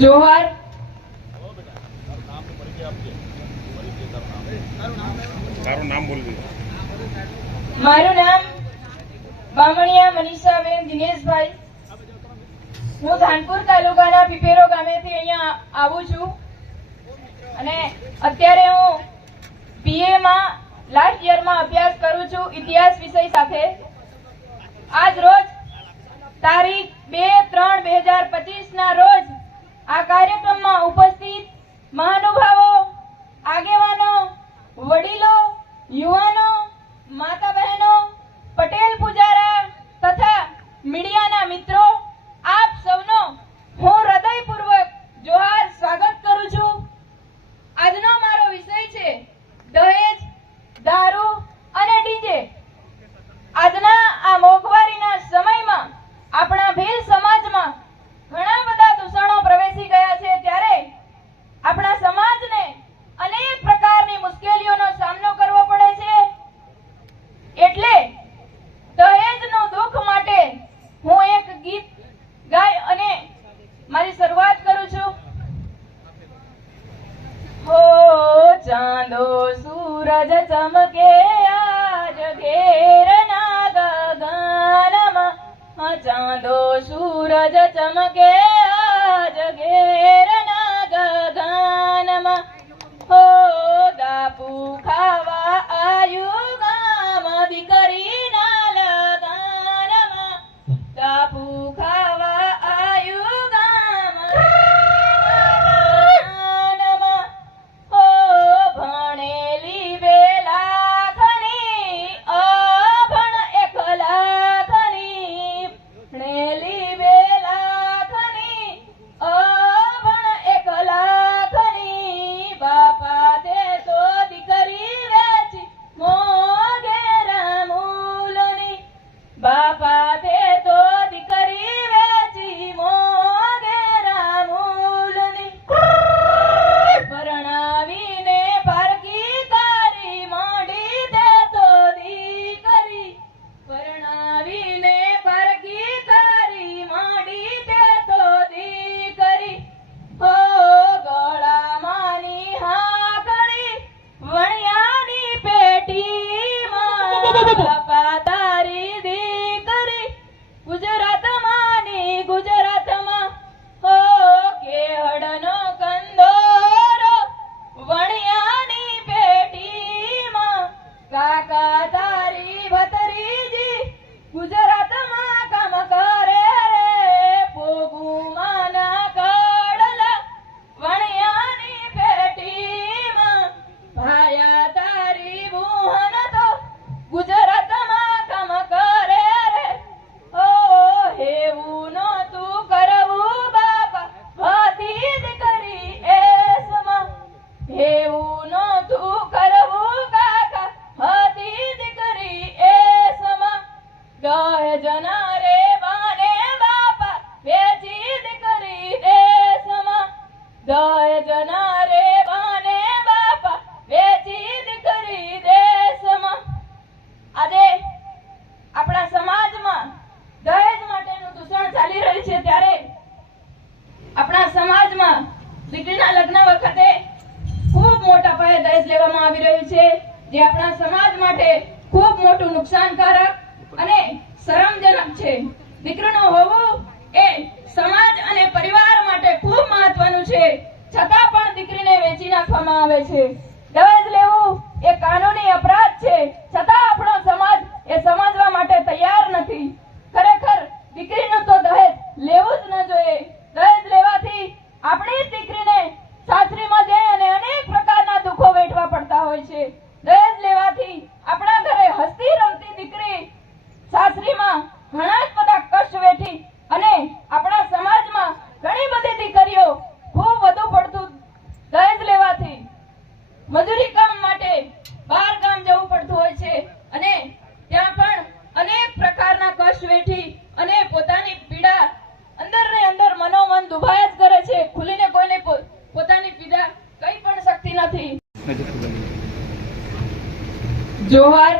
જોહાર. મારું નામ બામણિયા મનીષાબેન દિનેશભાઈ. હું ધાનપુર તાલુકાના પીપેરો ગામેથી અહીંયા આવું છું અને અત્યારે હું BA માં લાસ્ટ યરમાં અભ્યાસ કરું છું ઇતિહાસ વિષય સાથે. આજ રોજ તારીખ 2/3/2025 ના રોજ આ કાર્યક્રમમાં ઉપસ્થિત મહાનુભાવો, આગેવાનો, વડીલો, યુવાનો, માતા બહેનો, પટેલ પૂજારા તથા મીડિયાના મિત્રો, આપ સૌનો હું હૃદયપૂર્વક જોહાર સ્વાગત કરું છું. આજનો મારો વિષય છે દહેજ, દારૂ અને ડીજે. આજના આ મોંઘવારીના સમયમાં આપણા ભીલ સમાજમાં ઘણા બધા દૂષણો પ્રવેશી ગયા છે, ત્યારે આપણા સમાજને અનેક પ્રકારની મુશ્કેલીઓનો સામનો કરવો પડે છે. એટલે દહેજનું દુઃખ માટે હું એક ગીત ગાય અને મારી શરૂઆત કરું છું. હો ચાંદો સૂરજ ચમકે આજ ઘેરના ગગનમાં, ચાંદો સૂરજ ચમકે આજ ઘેરના ગગનમાં, હો દાપુ ખાવા આયુ ગામ દીકરીના લગનમાં, દાપુ ખાવા આયુ ગામ લગનમાં, હો ભણેલી 2 લાખની અભણ 1 લાખની, ભણેલી 2 લાખની અભણ 1 લાખની, બાપા તે તો દીકરી વેચી મોંઘેરા મૂલની, બાપા તે તો દીકરી વેચી મોંઘેરા મૂલની, પરણાવીને પારકી તારી માંડી તે તો દીકરી, પરણાવીને પારકી તારી માંડી તે તો દીકરી, હો ગળામાંની હાકળી વણિયાની પેટીમાં, બાપા તારી દીકરી ગુજરાતમાંની ગુજરાતમાં, હો કેળનો કંદોરો વણિયાની પેટીમાં, કાકા તારી ભત્રીજી ગુજરાતમાં કામ કરે રે, ભોગુમાના કડલા વણિયાની પેટીમાં, ભાયા તારી બુહન તો ગુજરાતમાં કામ કરે રે, ઓ હેવું નહોતું કરવું બાપા ભતીજ કરી એસમાં, હેવું નહોતું કરવું કાકા ભતીજ કરી એસમાં, દહેજના રે બાને બાપા વેચી દીકરી દેશમાં, દહેજના રે બાને બાપા વેચી દીકરી દેશમાં. આજે આપણા સમાજમાં દહેજ માટેનું દૂષણ ચાલી રહ્યું છે, ત્યારે આપણા સમાજમાં દીકરીના લગ્ન વખતે ખૂબ મોટા પાયે દહેજ લેવામાં આવી રહ્યું છે, જે આપણા સમાજ માટે ખૂબ મોટું નુકસાનકારક અને શરમજનક છે. દીકરીનું હોવું એ સમાજ અને પરિવાર માટે ખૂબ મહત્વનું છે, છતાં પણ દીકરીને વેચી નાખવામાં આવે છે. દહેજ લેવું એ કાનૂની અપરાધ છે, છતાં આપણો સમાજ એ સમજવા માટે તૈયાર નથી. ખરેખર દીકરીનું તો દહેજ લેવું જ ન જોઈએ. દહેજ લેવાથી આપણી જ દીકરીને સાસરીમાં જઈ અને અનેક પ્રકારના દુઃખો વેઠવા પડતા હોય છે. દહેજ લેવાથી આપણા ઘરે હસતી રમતી દીકરી સાસરીમાં ઘણા જ બધા કષ્ટ વેઠી અને આપણા સમાજમાં ઘણી બધી દીકરીઓ ખૂબ વધુ પડતું દહેજ લેવાથી મજૂરી કામ માટે બહાર ગામ જવું પડતું હોય છે અને ત્યાં પણ અનેક પ્રકારના કષ્ટ વેઠી અને પોતાની પીડા અંદર ને અંદર મનોમન દુભાયા જ કરે છે. ખુલીને કોઈને પોતાની પીડા કઈ પણ શકતી નથી. જોહાર.